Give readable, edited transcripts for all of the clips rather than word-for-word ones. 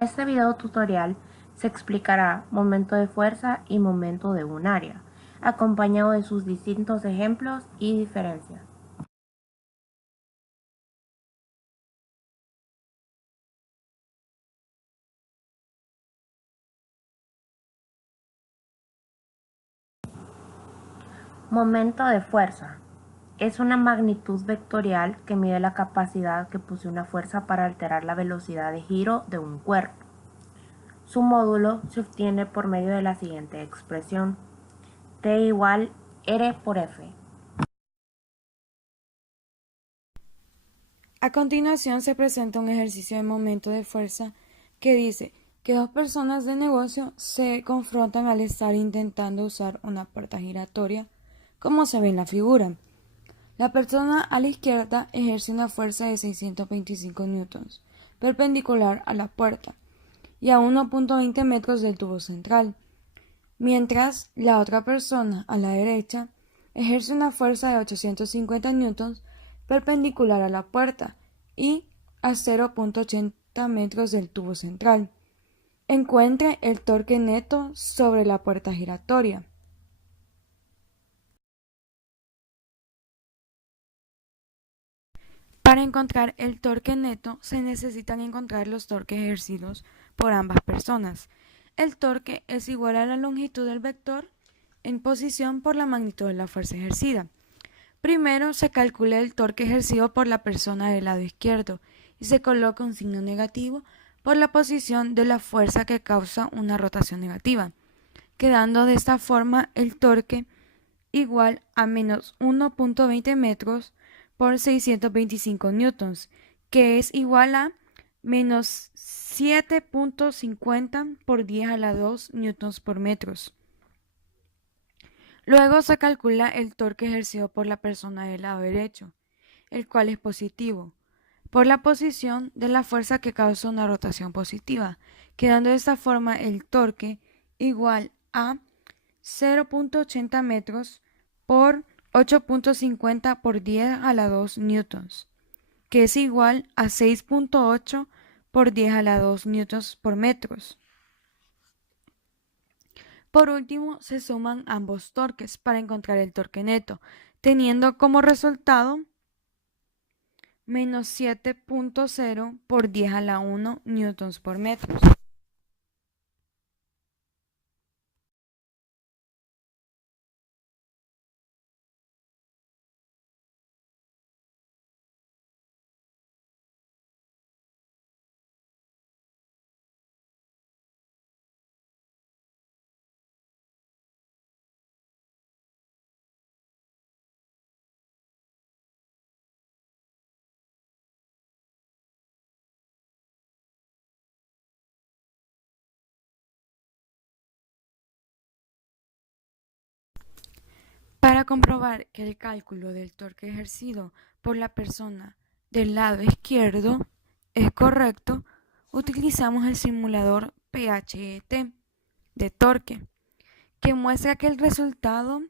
En este video tutorial se explicará momento de fuerza y momento de un área, acompañado de sus distintos ejemplos y diferencias. Momento de fuerza. Es una magnitud vectorial que mide la capacidad que posee una fuerza para alterar la velocidad de giro de un cuerpo. Su módulo se obtiene por medio de la siguiente expresión: T igual R por F. A continuación se presenta un ejercicio de momento de fuerza que dice que dos personas de negocio se confrontan al estar intentando usar una puerta giratoria, como se ve en la figura. La persona a la izquierda ejerce una fuerza de 625 newtons, perpendicular a la puerta, y a 1.20 metros del tubo central, mientras la otra persona a la derecha ejerce una fuerza de 850 newtons, perpendicular a la puerta y a 0.80 metros del tubo central. Encuentre el torque neto sobre la puerta giratoria. Para encontrar el torque neto se necesitan encontrar los torques ejercidos por ambas personas. El torque es igual a la longitud del vector en posición por la magnitud de la fuerza ejercida. Primero se calcula el torque ejercido por la persona del lado izquierdo y se coloca un signo negativo por la posición de la fuerza que causa una rotación negativa, quedando de esta forma el torque igual a menos 1.20 metros por 625 newtons, que es igual a menos 7.50 por 10 a la 2 newtons por metros. Luego se calcula el torque ejercido por la persona del lado derecho, el cual es positivo, por la posición de la fuerza que causa una rotación positiva, quedando de esta forma el torque igual a 0.80 metros por 8.50 por 10 a la 2 newtons, que es igual a 6.8 por 10 a la 2 newtons por metros. Por último, se suman ambos torques para encontrar el torque neto, teniendo como resultado menos 7.0 por 10 a la 1 newtons por metros. Para comprobar que el cálculo del torque ejercido por la persona del lado izquierdo es correcto, utilizamos el simulador PHET de torque, que muestra que el resultado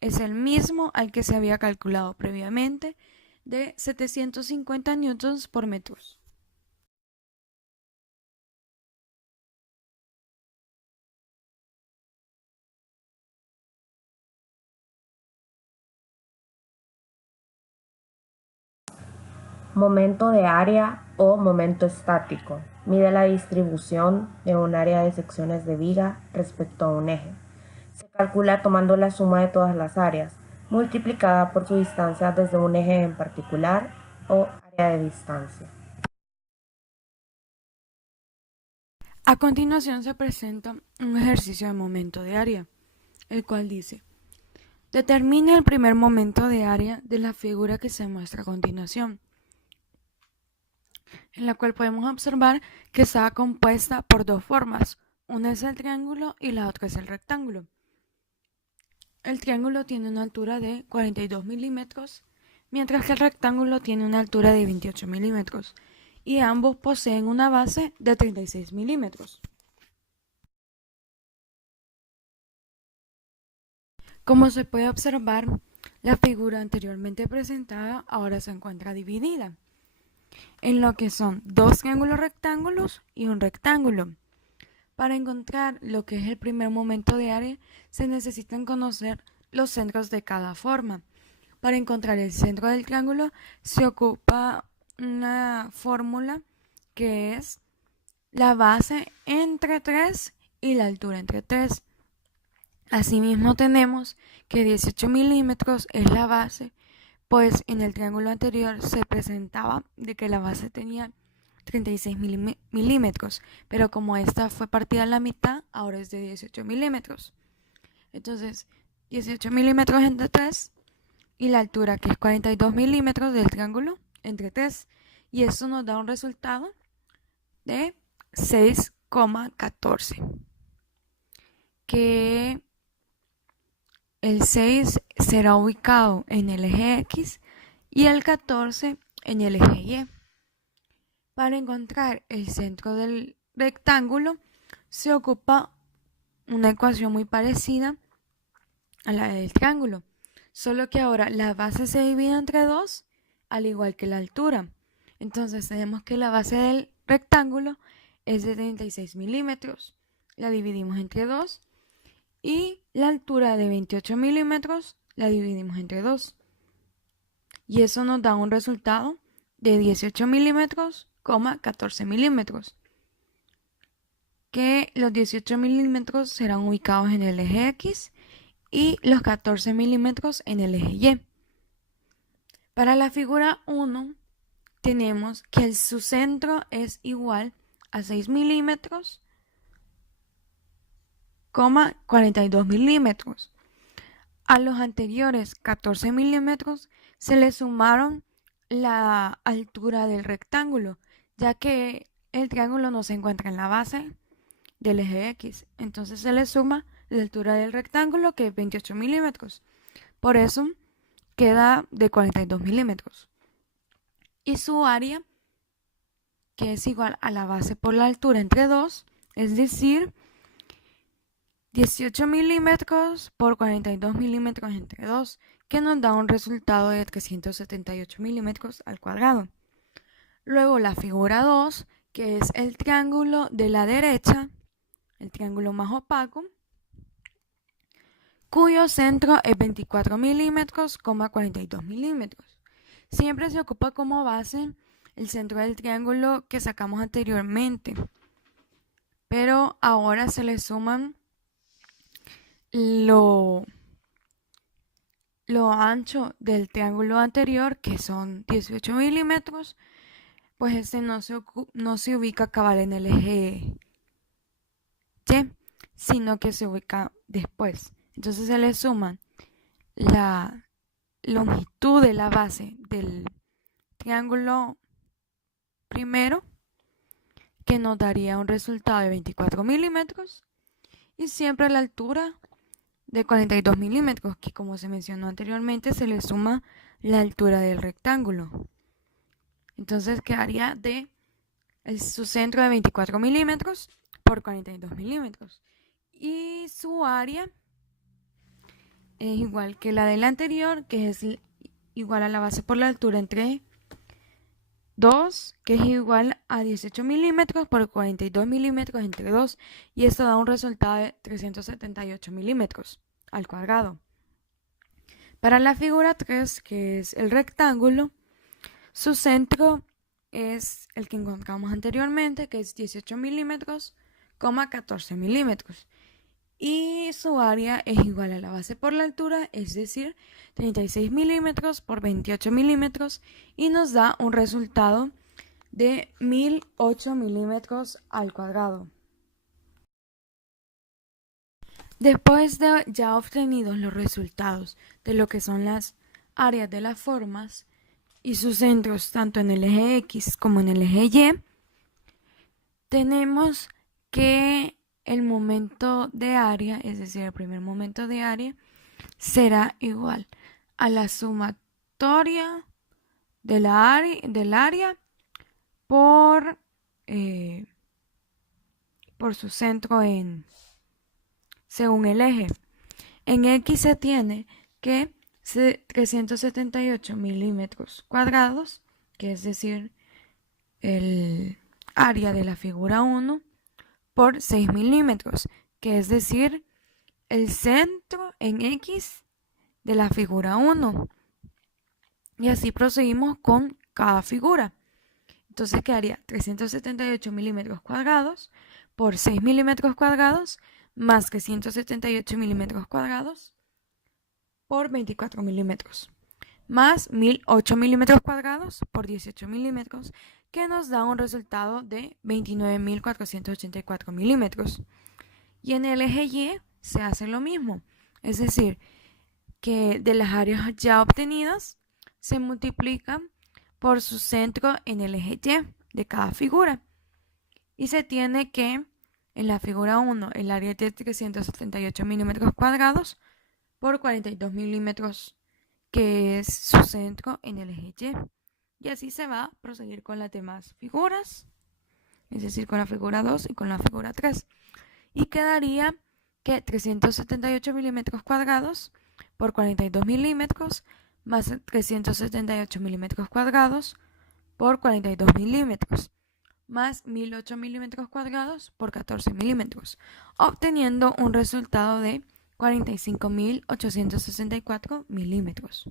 es el mismo al que se había calculado previamente, de 750 newtons por metros. Momento de área o momento estático. Mide la distribución de un área de secciones de viga respecto a un eje. Se calcula tomando la suma de todas las áreas, multiplicada por su distancia desde un eje en particular o área de distancia. A continuación se presenta un ejercicio de momento de área, el cual dice: determine el primer momento de área de la figura que se muestra a continuación, en la cual podemos observar que está compuesta por dos formas. Una es el triángulo y la otra es el rectángulo. El triángulo tiene una altura de 42 milímetros, mientras que el rectángulo tiene una altura de 28 milímetros, y ambos poseen una base de 36 milímetros. Como se puede observar, la figura anteriormente presentada ahora se encuentra dividida. en lo que son dos triángulos rectángulos y un rectángulo. Para encontrar lo que es el primer momento de área, se necesitan conocer los centros de cada forma. Para encontrar el centro del triángulo, se ocupa una fórmula que es la base entre 3 y la altura entre 3. Asimismo tenemos que 18 milímetros es la base, pues en el triángulo anterior se presentaba de que la base tenía 36 milímetros, pero como esta fue partida a la mitad, ahora es de 18 milímetros. Entonces, 18 milímetros entre 3 y la altura que es 42 milímetros del triángulo entre 3. Y eso nos da un resultado de 6,14. Que el 6 será ubicado en el eje X y el 14 en el eje Y. Para encontrar el centro del rectángulo se ocupa una ecuación muy parecida a la del triángulo, solo que ahora la base se divide entre 2, al igual que la altura. Entonces tenemos que la base del rectángulo es de 36 milímetros. La dividimos entre 2 y la altura de 28 milímetros la dividimos entre 2. Y eso nos da un resultado de 18 milímetros, 14 milímetros. Que los 18 milímetros serán ubicados en el eje X y los 14 milímetros en el eje Y. Para la figura 1 tenemos que su centro es igual a 6 milímetros, 42 milímetros. A los anteriores 14 milímetros se le sumaron la altura del rectángulo, ya que el triángulo no se encuentra en la base del eje X. Entonces se le suma la altura del rectángulo, que es 28 milímetros. Por eso queda de 42 milímetros. Y su área, que es igual a la base por la altura entre 2, es decir, 18 milímetros por 42 milímetros entre 2, que nos da un resultado de 378 milímetros al cuadrado. Luego la figura 2, que es el triángulo de la derecha, el triángulo más opaco, cuyo centro es 24 milímetros, 42 milímetros. Siempre se ocupa como base el centro del triángulo que sacamos anteriormente, pero ahora se le suman lo ancho del triángulo anterior, que son 18 milímetros, pues este no se ubica cabal en el eje Y, sino que se ubica después. Entonces se le suman la longitud de la base del triángulo primero, que nos daría un resultado de 24 milímetros, y siempre la altura de 42 milímetros, que como se mencionó anteriormente se le suma la altura del rectángulo. Entonces quedaría de su centro de 24 milímetros por 42 milímetros. Y su área es igual que la del anterior, que es igual a la base por la altura entre 2, que es igual a 18 milímetros por 42 milímetros entre 2, y esto da un resultado de 378 milímetros al cuadrado. Para la figura 3, que es el rectángulo, su centro es el que encontramos anteriormente, que es 18 milímetros, 14 milímetros. Y su área es igual a la base por la altura, es decir, 36 milímetros por 28 milímetros, y nos da un resultado de 1008 milímetros al cuadrado. Después de ya obtenidos los resultados de lo que son las áreas de las formas y sus centros tanto en el eje X como en el eje Y, tenemos que el momento de área, es decir, el primer momento de área, será igual a la sumatoria del área por su centro según el eje. En X se tiene que 378 milímetros cuadrados, que es decir, el área de la figura 1 por 6 milímetros, que es decir, el centro en X de la figura 1. Y así proseguimos con cada figura. Entonces quedaría 378 milímetros cuadrados por 6 milímetros cuadrados más que 178 milímetros cuadrados por 24 milímetros más 1008 milímetros cuadrados por 18 milímetros, que nos da un resultado de 29.484 milímetros. Y en el eje Y se hace lo mismo, es decir, que de las áreas ya obtenidas se multiplican por su centro en el eje Y de cada figura. Y se tiene que en la figura 1 el área es de 378 milímetros cuadrados por 42 milímetros, que es su centro en el eje Y. Y así se va a proseguir con las demás figuras, es decir, con la figura 2 y con la figura 3. Y quedaría que 378 milímetros cuadrados por 42 milímetros más 378 milímetros cuadrados por 42 milímetros más 1008 milímetros cuadrados por 14 milímetros, obteniendo un resultado de 45.864 milímetros.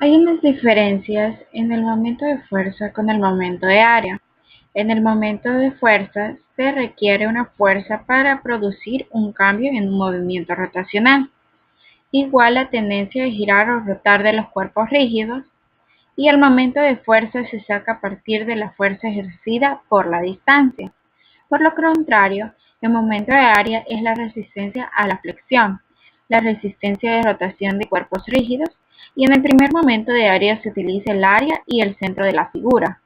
Hay unas diferencias en el momento de fuerza con el momento de área. En el momento de fuerza se requiere una fuerza para producir un cambio en un movimiento rotacional, igual la tendencia de girar o rotar de los cuerpos rígidos, y el momento de fuerza se saca a partir de la fuerza ejercida por la distancia. Por lo contrario, el momento de área es la resistencia a la flexión, la resistencia de rotación de cuerpos rígidos, y en el primer momento de área se utiliza el área y el centro de la figura.